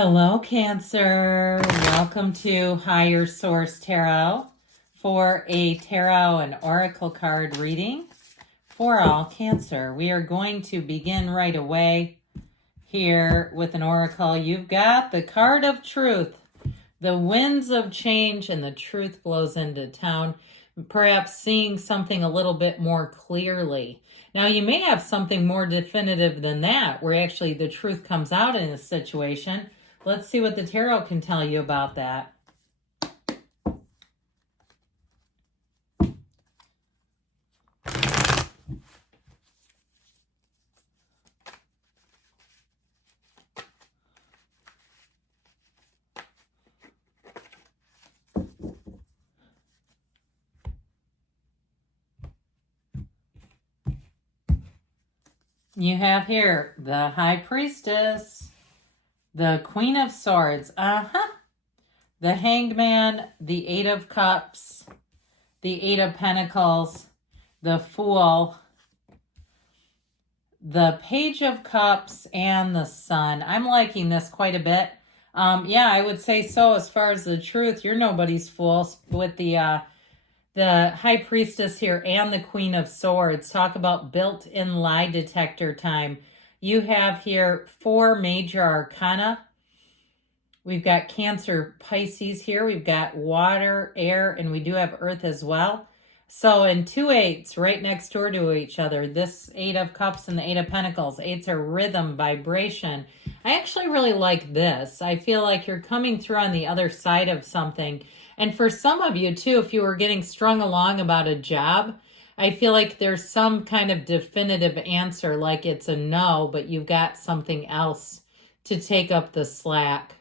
Hello, Cancer. Welcome to Higher Source Tarot for a tarot and oracle card reading for all Cancer. We are going to begin right away here with an oracle. You've got the card of truth. The winds of change and the truth blows into town, perhaps seeing something a little bit more clearly. Now, you may have something more definitive than that, where actually the truth comes out in a situation. Let's see what the tarot can tell you about that. You have here the High Priestess, the Queen of Swords, the Hanged Man, the Eight of Cups, the Eight of Pentacles, the Fool, the Page of Cups, and the Sun. I'm liking this quite a bit. Yeah, I would say so. As far as the truth, you're nobody's fool with the High Priestess here and the Queen of Swords. Talk about built-in lie detector time. You have here 4 major arcana. We've got Cancer, Pisces here. We've got water, air, and we do have earth as well. So in 2 eights right next door to each other, this 8 of Cups and the 8 of Pentacles. 8s are rhythm, vibration. I actually really like this. I feel like you're coming through on the other side of something. And for some of you too, if you were getting strung along about a job, I feel like there's some kind of definitive answer, like it's a no, but you've got something else to take up the slack.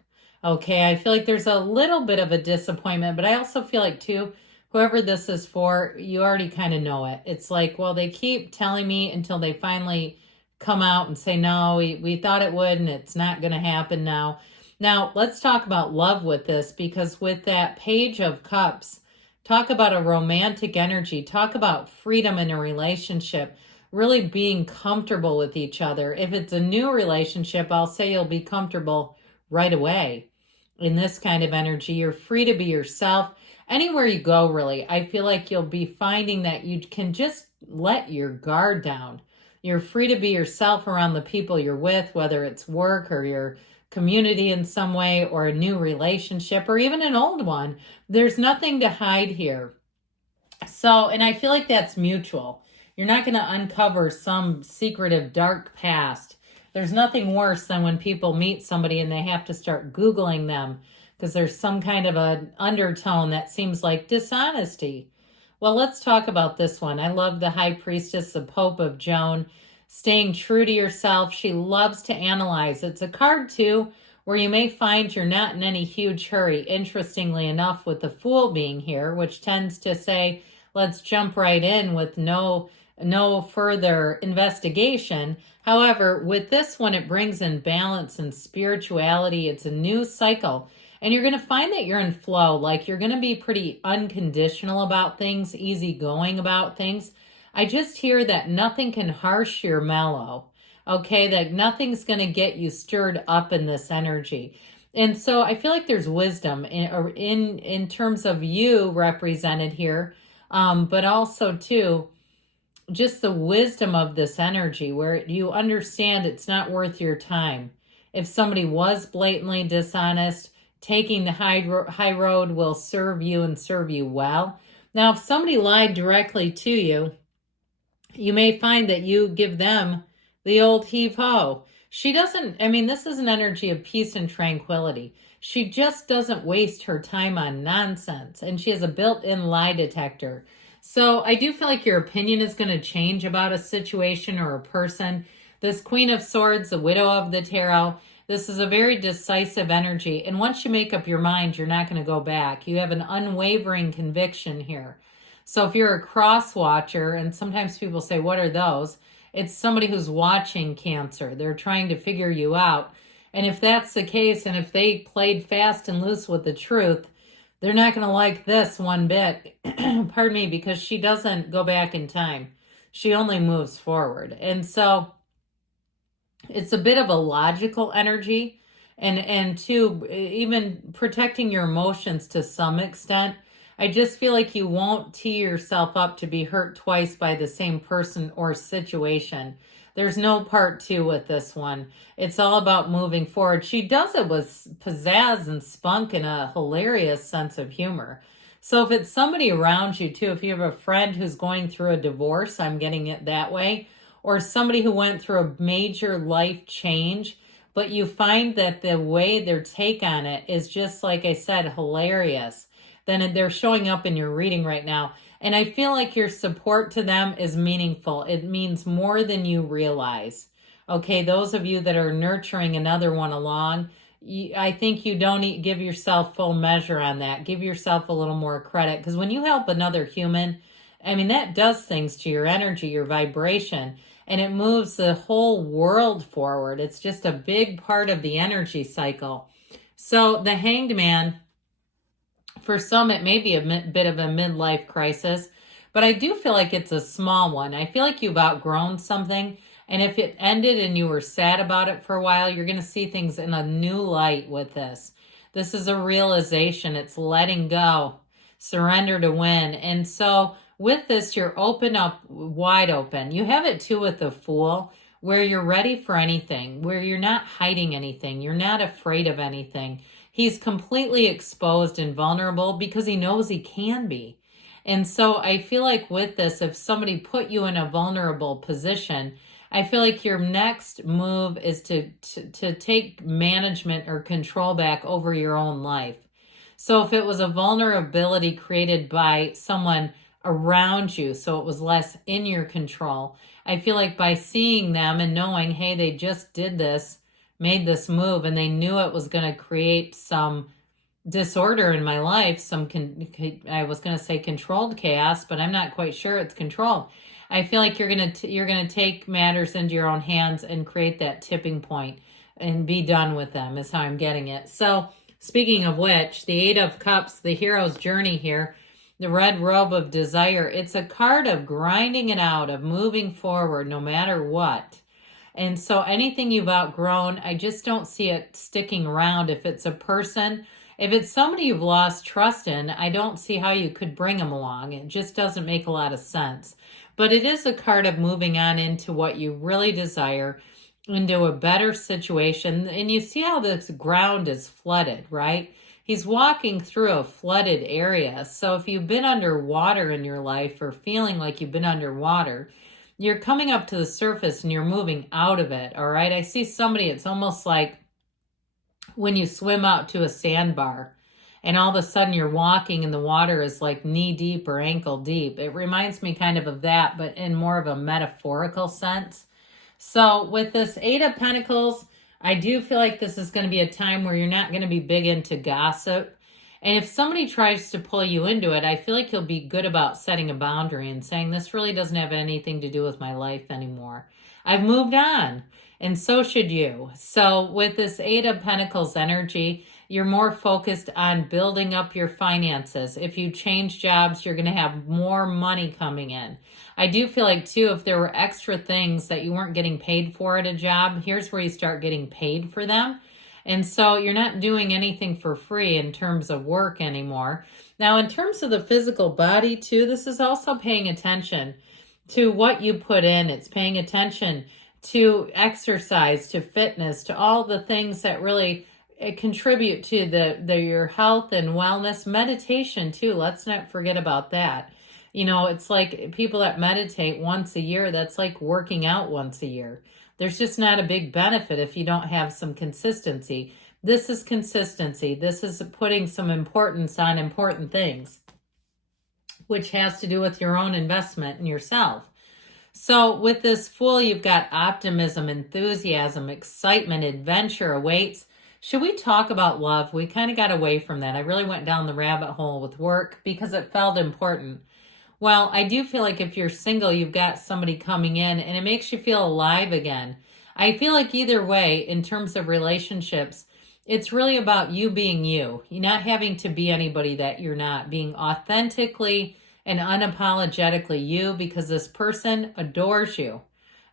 Okay, I feel like there's a little bit of a disappointment, but I also feel like too, whoever this is for, you already kind of know it. It's like, well, they keep telling me until they finally come out and say, no, we thought it would, and it's not going to happen now. Now, let's talk about love with this, because with that Page of Cups, talk about a romantic energy, talk about freedom in a relationship, really being comfortable with each other. If it's a new relationship, I'll say you'll be comfortable right away. In this kind of energy, you're free to be yourself. Anywhere you go, really, I feel like you'll be finding that you can just let your guard down. You're free to be yourself around the people you're with, whether it's work or your community in some way, or a new relationship, or even an old one. There's nothing to hide here. So, and I feel like that's mutual. You're not going to uncover some secretive dark past. There's nothing worse than when people meet somebody and they have to start Googling them because there's some kind of an undertone that seems like dishonesty. Well, let's talk about this one. I love the High Priestess, the Pope of Joan. Staying true to yourself. She loves to analyze. It's a card, too, where you may find you're not in any huge hurry. Interestingly enough, with the Fool being here, which tends to say, let's jump right in with no further investigation. However, with this one, it brings in balance and spirituality. It's a new cycle. And you're going to find that you're in flow. Like, you're going to be pretty unconditional about things, easygoing about things. I just hear that nothing can harsh your mellow, okay? That nothing's going to get you stirred up in this energy. And so I feel like there's wisdom in terms of you represented here, but also, too, just the wisdom of this energy where you understand it's not worth your time. If somebody was blatantly dishonest, taking the high road will serve you and serve you well. Now, if somebody lied directly to you, you may find that you give them the old heave-ho. She doesn't, this is an energy of peace and tranquility. She just doesn't waste her time on nonsense, and she has a built-in lie detector. So I do feel like your opinion is going to change about a situation or a person. This Queen of Swords, the Widow of the Tarot, this is a very decisive energy. And once you make up your mind, you're not going to go back. You have an unwavering conviction here. So if you're a cross watcher, and sometimes people say, what are those? It's somebody who's watching Cancer. They're trying to figure you out. And if that's the case, and if they played fast and loose with the truth, they're not going to like this one bit, pardon me, because she doesn't go back in time. She only moves forward. And so it's a bit of a logical energy. And two, even protecting your emotions to some extent. I just feel like you won't tee yourself up to be hurt twice by the same person or situation. There's no part two with this one. It's all about moving forward. She does it with pizzazz and spunk and a hilarious sense of humor. So if it's somebody around you too, if you have a friend who's going through a divorce, I'm getting it that way, or somebody who went through a major life change, but you find that the way their take on it is just, like I said, hilarious, then they're showing up in your reading right now. And I feel like your support to them is meaningful. It means more than you realize. Okay, those of you that are nurturing another one along, I think you don't give yourself full measure on that. Give yourself a little more credit, because when you help another human, I mean, that does things to your energy, your vibration, and it moves the whole world forward. It's just a big part of the energy cycle. So the Hanged Man, for some, it may be a bit of a midlife crisis, but I do feel like it's a small one. I feel like you've outgrown something, and if it ended and you were sad about it for a while, you're going to see things in a new light with this. This is a realization. It's letting go, surrender to win. And so with this, you're open up, wide open. You have it too with the Fool, where you're ready for anything, where you're not hiding anything. You're not afraid of anything. He's completely exposed and vulnerable because he knows he can be. And so I feel like with this, if somebody put you in a vulnerable position, I feel like your next move is to take management or control back over your own life. So if it was a vulnerability created by someone around you, so it was less in your control, I feel like by seeing them and knowing, hey, they just did this, made this move, and they knew it was going to create some disorder in my life, I was going to say controlled chaos, but I'm not quite sure it's controlled. I feel like you're going to take matters into your own hands and create that tipping point and be done with them, is how I'm getting it. So speaking of which, the Eight of Cups, the hero's journey here, the red robe of desire, it's a card of grinding it out, of moving forward no matter what. And so anything you've outgrown, I just don't see it sticking around. If it's a person, if it's somebody you've lost trust in, I don't see how you could bring them along. It just doesn't make a lot of sense. But it is a card of moving on into what you really desire, into a better situation. And you see how this ground is flooded, right? He's walking through a flooded area. So if you've been underwater in your life, or feeling like you've been underwater, you're coming up to the surface and you're moving out of it, all right? I see somebody, it's almost like when you swim out to a sandbar and all of a sudden you're walking and the water is like knee deep or ankle deep. It reminds me kind of that, but in more of a metaphorical sense. So with this Eight of Pentacles, I do feel like this is going to be a time where you're not going to be big into gossip. And if somebody tries to pull you into it, I feel like you'll be good about setting a boundary and saying, this really doesn't have anything to do with my life anymore. I've moved on, and so should you. So with this Eight of Pentacles energy, you're more focused on building up your finances. If you change jobs, you're going to have more money coming in. I do feel like, too, if there were extra things that you weren't getting paid for at a job, here's where you start getting paid for them. And so you're not doing anything for free in terms of work anymore. Now, in terms of the physical body, too, this is also paying attention to what you put in. It's paying attention to exercise, to fitness, to all the things that really contribute to your health and wellness. Meditation, too. Let's not forget about that. You know, it's like people that meditate once a year, that's like working out once a year. There's just not a big benefit if you don't have some consistency. This is consistency. This is putting some importance on important things, which has to do with your own investment in yourself. So with this Fool, you've got optimism, enthusiasm, excitement, adventure awaits. Should we talk about love? We kind of got away from that. I really went down the rabbit hole with work because it felt important. Well, I do feel like if you're single, you've got somebody coming in and it makes you feel alive again. I feel like either way, in terms of relationships, it's really about you being you. You're not having to be anybody that you're not. Being authentically and unapologetically you, because this person adores you.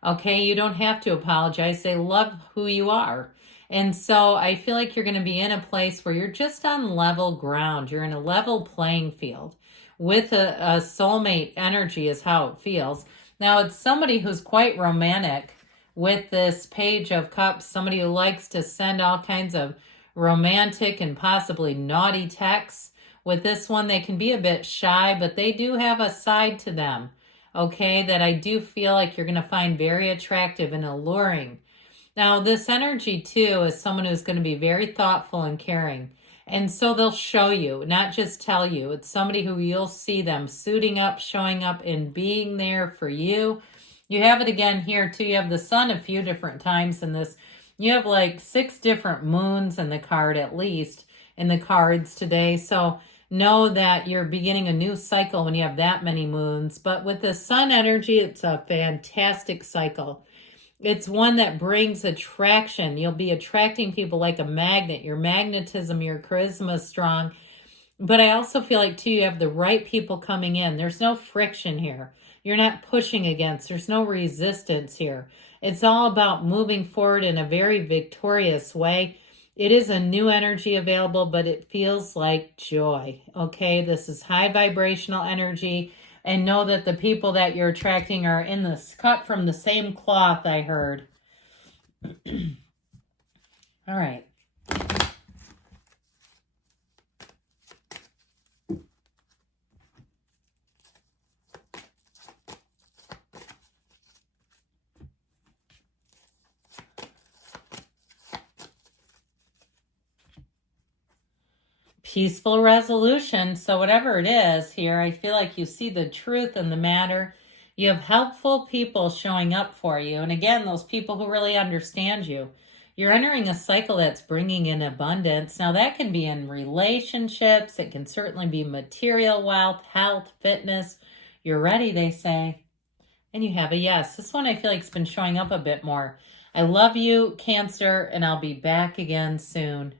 Okay, you don't have to apologize. They love who you are. And so I feel like you're going to be in a place where you're just on level ground. You're in a level playing field with a soulmate energy is how it feels. Now it's somebody who's quite romantic with this Page of Cups, somebody who likes to send all kinds of romantic and possibly naughty texts. With this one, they can be a bit shy, but they do have a side to them, okay, that I do feel like you're going to find very attractive and alluring. Now, this energy, too, is someone who's going to be very thoughtful and caring. And so they'll show you, not just tell you. It's somebody who you'll see them suiting up, showing up, and being there for you. You have it again here, too. You have the sun a few different times in this. You have like 6 different moons in the card, at least, in the cards today. So know that you're beginning a new cycle when you have that many moons. But with the sun energy, it's a fantastic cycle. It's one that brings attraction. You'll be attracting people like a magnet. Your magnetism, your charisma is strong. But I also feel like, too, you have the right people coming in. There's no friction here. You're not pushing against. There's no resistance here. It's all about moving forward in a very victorious way. It is a new energy available, but it feels like joy. Okay, this is high vibrational energy. And know that the people that you're attracting are in this cut from the same cloth, I heard. All right. Peaceful resolution. So whatever it is here, I feel like you see the truth in the matter. You have helpful people showing up for you. And again, those people who really understand you. You're entering a cycle that's bringing in abundance. Now that can be in relationships. It can certainly be material wealth, health, fitness. You're ready, they say. And you have a yes. This one I feel like it's been showing up a bit more. I love you, Cancer, and I'll be back again soon.